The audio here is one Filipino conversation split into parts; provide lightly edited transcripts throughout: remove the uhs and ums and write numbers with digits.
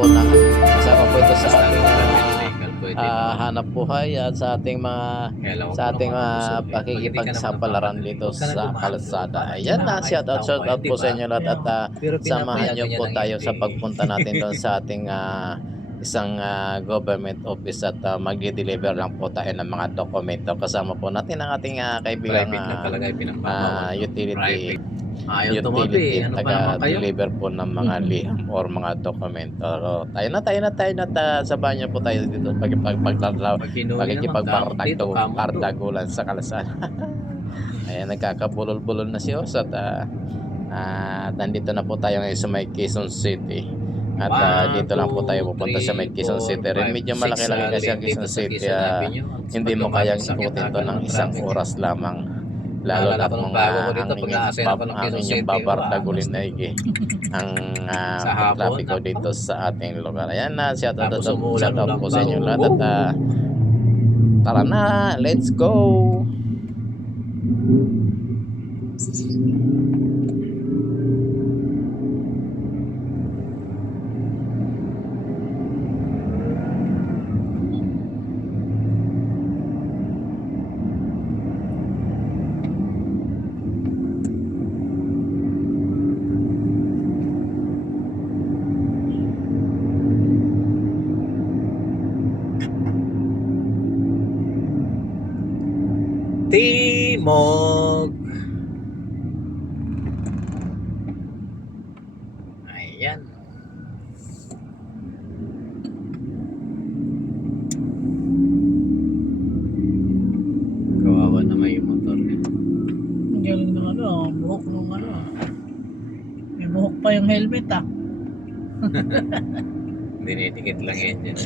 po na kasama po ito sa ating Pwede hanap buhay at sa ating mga pakikipagsapalaran dito sa kalsada. Ayan na, shout out po sa inyo lahat at samahan nyo po tayo sa pagpunta natin doon sa ating isang government office at magdi-deliver lang po tayo ng mga dokumento. Kasama po natin ang ating kaibigan private na talaga pinapabawal. utility Ayaw tumabi. Ano pa naman kayo? taga-deliver po ng mga liham or mga dokumento. So, tayo na sabahan niyo po tayo dito pagkipagpardagulan sa kalsada. Ayan, nagkakabulol-bulol na si Os at nandito na po tayo ngayon sa may Quezon City. At dito lang po tayo pupunta sa may Quezon City. Medyo malaki-laki kasi ang Quezon City. Hindi mo kayang ikutin to ng isang oras lamang. Lalo na kung ang inyong babardagulin na ang trapiko dito sa ating lugar. Ayan na, shout out po sa inyo lahat at tara na, let's go! Timog. Ayan. Kawawa naman yung motor niya. Ang galing ng buhok ng May buhok pa yung helmet Dinidikit lang yan dyan.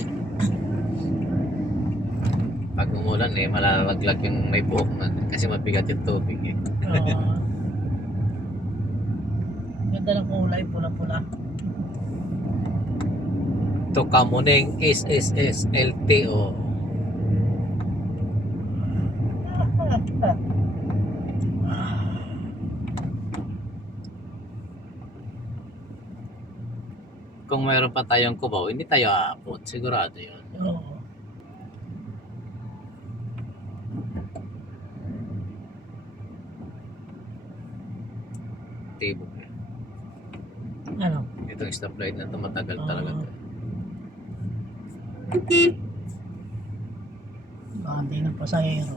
Pag umulan malalaglag yung may buhok na kasi mabigat yung tubig Ganda ng kulay, pula-pula. Ito Kamuning SSS LTO. Kung mayroon pa tayong Cubao, hindi tayo aabot. Sigurado yun. Oo. Tibok. Ano? Itong stoplight na ito matagal talaga ito. Baka hindi ng pasahero.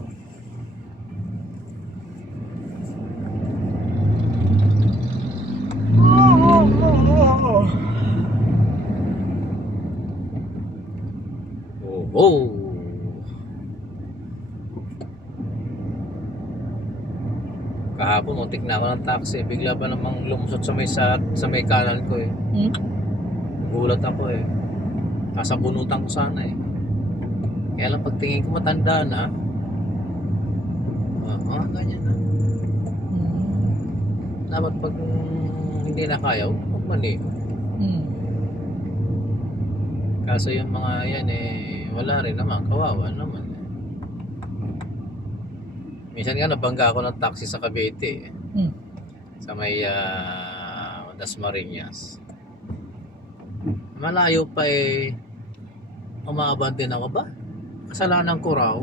Oh! Kahapon muntik na ako ng taxi, bigla ba namang lumusot sa may kanan ko Gulat ako kasabunutan ko sana kaya lang pagtingin ko matanda na ganyan na dapat pag hindi na kaya huwag manigo kaso yung mga yan wala rin naman, kawawa naman minsan nga nabangga ako ng taxi sa Cavite sa may Dasmariñas. Malayo pa umaabante na ako ba? Kasalanan ko raw.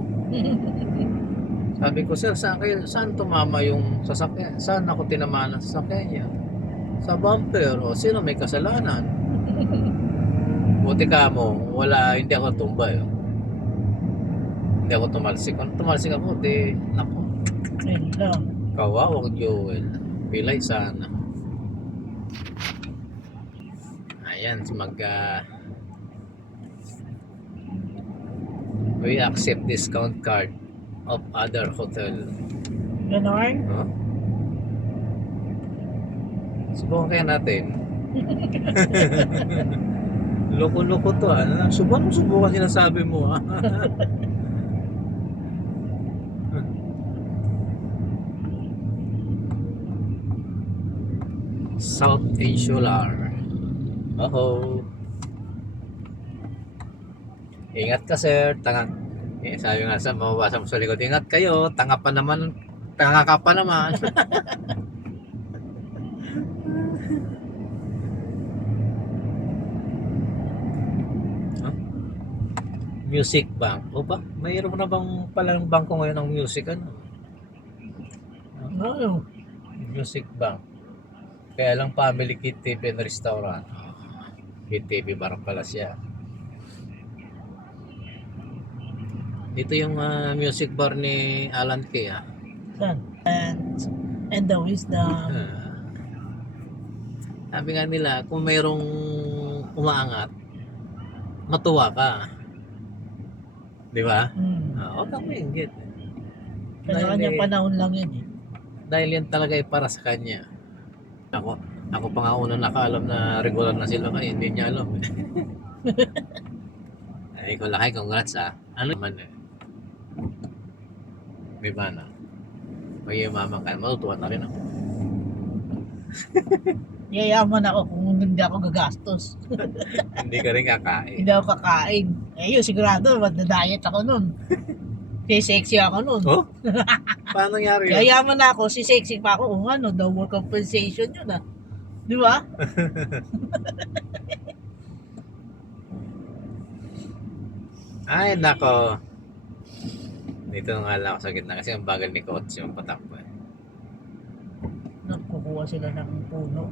Sabi ko, sir, saan tumama yung sasakyan? Saan ako tinamaan ng sasakyan niya? Sa bumper. O, sino may kasalanan? Buti ka mo, hindi ako tumba Hindi ako tumalsik. Kung tumalsik ako, naku. Ayun lang. Kawawa Joel. Pilay sana. Ayan, we accept discount card of other hotel. Ganon? Subukan kaya natin. Loko-loko to Subukan sinasabi mo South Insular. Ingat ka sir, sabi nga sa mababasa mo sa likod, ingat kayo, tanga ka pa naman. Music Bank. O ba? Mayroon na bang palang bangko ngayon ng music? Ano? Ano? Music Bank. Kaya lang family Kid TV and restaurant. Kid TV bar pala siya. Dito yung music bar ni Alan Kay. Saan? And the wisdom. Sabi nga nila, kung mayroong umaangat, matuwa ka. Di ba? Huwag kang mainggit. Kanya-kanya panahon lang yan eh. Dahil yan talaga ay para sa kanya. Ako pa nga unang nakaalam na regular na sila ngayon, hindi niya alam. Ay, ikaw lakay, congrats Ano naman May bana. May mama ka, matutuwa na rin ako. Yayaman ako kung hindi ako gagastos. Hindi ka rin kakain. Hindi ako kakain. Eh yun, sigurado, magda-diet ako nun. Sexy ako nun. Oh? Paano nangyari yun? Yayaman na ako, sexy pa ako. O ano, the work compensation yun Di ba? Ay, nako. Dito nga lang ako sa gitna kasi ang bagal ni Coach yung patakbo. Nagkukuha sila ng puno.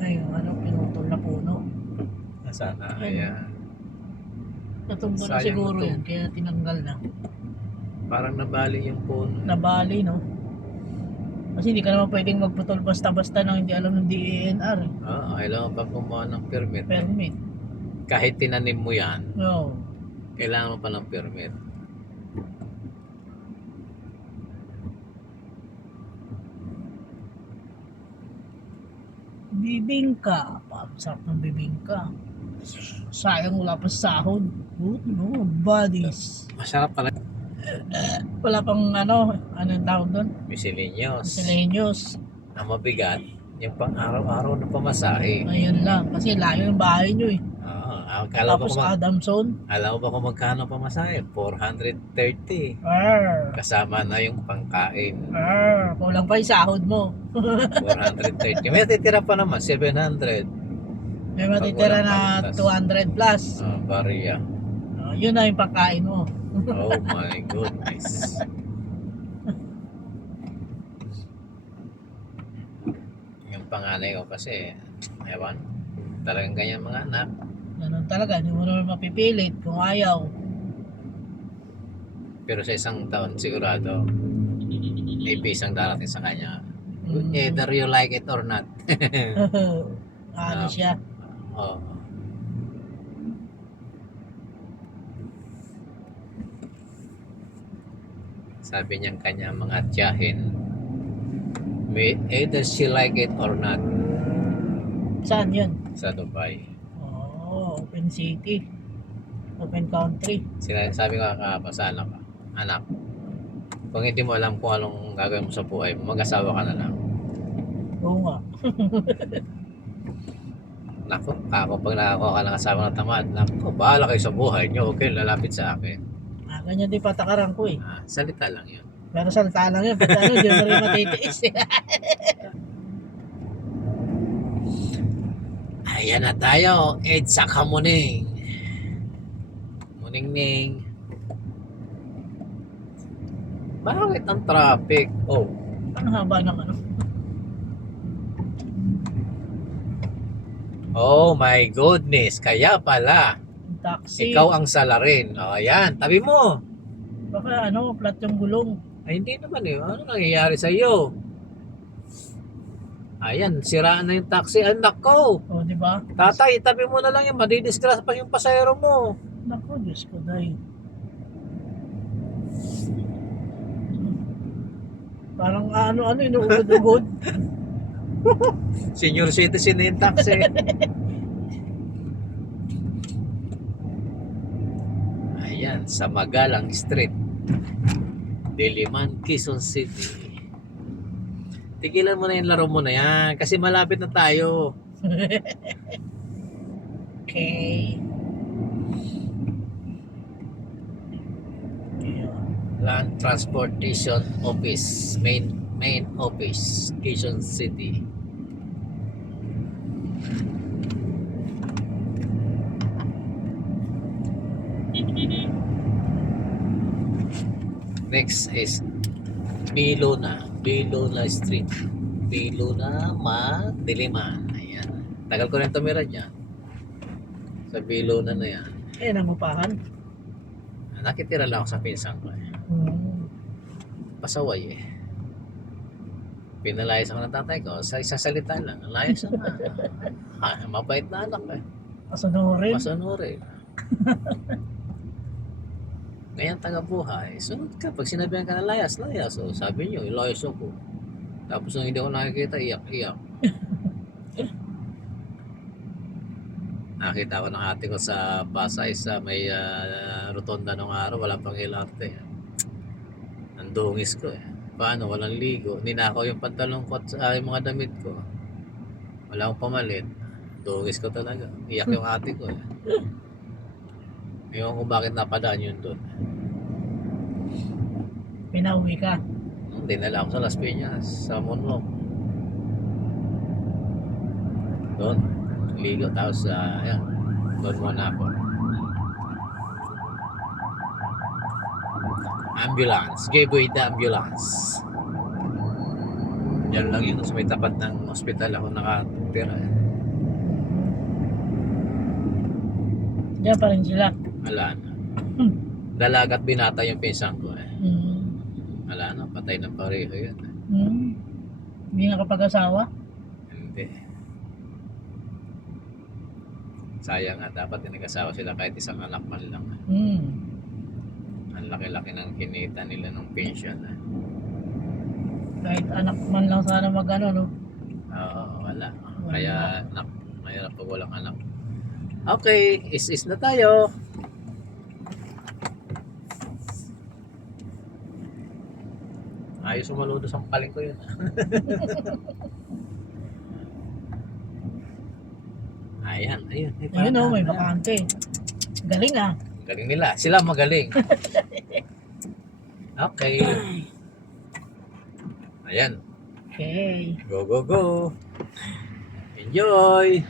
Ay, yung pinutol na puno. Sana, ayan. Natumbo na Sayang siguro na to. yun, kaya tinanggal na. Parang nabali yung puno. Nabali, no? Kasi hindi ka naman pwedeng magputol basta-basta nang hindi alam ng DENR. Kailangan pa kumuha ng permit. Permit. Kahit tinanim mo yan, No. kailangan mo pa ng permit. Bibingka. Sarap ng bibingka. Sayang wala pa sahod. Good, no? Bodies. Masarap pala. Wala pang anong tawag doon? Miscellaneous. Miscellaneous. Ang mabigat, yung pang araw-araw na pamasahe. Ayun lang. Kasi layo yung bahay nyo eh. Tapos Tapos Adamson. alam mo ba kung magkano pamasahe? 430. Kasama na yung pangkain. Kulang pa yung sahod mo. 430. May titira pa naman, 700. May matitira na walang 200 plus. Bariya. Yun na yung pagkain mo. Oh my goodness. Yung panganay ko kasi, ewan, talagang ganyan mga anak. Ganun talaga, hindi mo naman mapipilit kung ayaw. Pero sa isang taon sigurado, may pisang darating sa kanya. Either you like it or not. Ano siya? Oh. Sabi niyang kanya mga tiyahin, may either she like it or not. Saan yun? Sa Dubai. Open city. Open country. Sabi ko kahapon sa anak, kung hindi mo alam kung anong gagawin mo sa buhay mo, mag-asawa ka na lang. Oo nga. Nako, ako pag nakakuha ka ng asawa na tamad, nako, bahala kayo sa buhay nyo, okay, lalapit sa akin. Ganyan din patakaran ko eh. Salita lang yun. Pero salita lang yun. Pag di mo rin matitiis eh. Ayan na tayo, EDSA Kamuning. Muning-ning. Bakit ang traffic? Oh, Ang haba ng oh my goodness, kaya pala. taxi. Ikaw ang salarin. Ayan, tabi mo. Baka flat yung gulong. Ay, hindi naman eh. Ano nangyayari sa iyo? Ayan, siraan na yung taxi. Anak ko. O, di ba? Tatay, itabi mo na lang yan. Madidisgrace pa yung pasahero mo. Naku, Diyos ko dahil. Parang inuugod-ugod. Senior citizen na yung taxi. Ayan, sa Magalang Street. Diliman, Quezon City. Tigilan mo na yung laro mo na yan. Kasi malapit na tayo. Okay. Land Transportation Office. Main office. Quezon City. Next is Bilona Street. Bilona Madiliman. Ayan. Tagal ko rin tumira dyan. Sa Bilona na yan. Eh, namupahan. Nakitira lang ako sa pinsan ko eh. Pasaway eh. Pinalayas ako ng tatay ko sa isang salita lang. Layas na. Mabait na anak eh. Pasunurin. Masunurin. Ngayon taga-buhay, sunod ka. Pag sinabihan ka na layas. O, sabi niyo, ilayas ako. Tapos nung hindi ako nakikita, iyak. Nakita ko ng ate ko sa Pasay sa may rotonda nung araw. Wala pang ilarte. Nandungis ko eh. Paano? Walang ligo. Ninakaw yung pantalong ko at yung mga damit ko. Wala akong pamalit. Dungis ko talaga. Iyak yung ate ko eh. Ewan ko bakit napadaan yun doon. Pinauwi ka. Dinala ako sa Las Piñas, sa Monlong. Doon. Ligo. Tapos, ayan. Doon muna ako. Ambulance. Gave away the ambulance. Yan lang yun. Sa may tapat ng hospital ako nakatira. Diyan pa rin sila. Wala na. Dalagat binata yung pinsan ko eh. Wala na. Patay ng pareho yun. Hindi nakapag-asawa. Hindi. Sayang nga. Dapat nag-asawa sila kahit isang anak man lang. Ang laki-laki ng kinita nila ng pension. Kahit anak man lang sana mag-ano, no? Oo, wala. Kaya, mahirap pag walang anak. Okay, is na tayo. Ayos umaludo sa paling ko yun. Ayan. Ayun, no, may bakante. Galing ah. Galing nila. Sila magaling. Okay. Ayan. Okay. Go. Enjoy.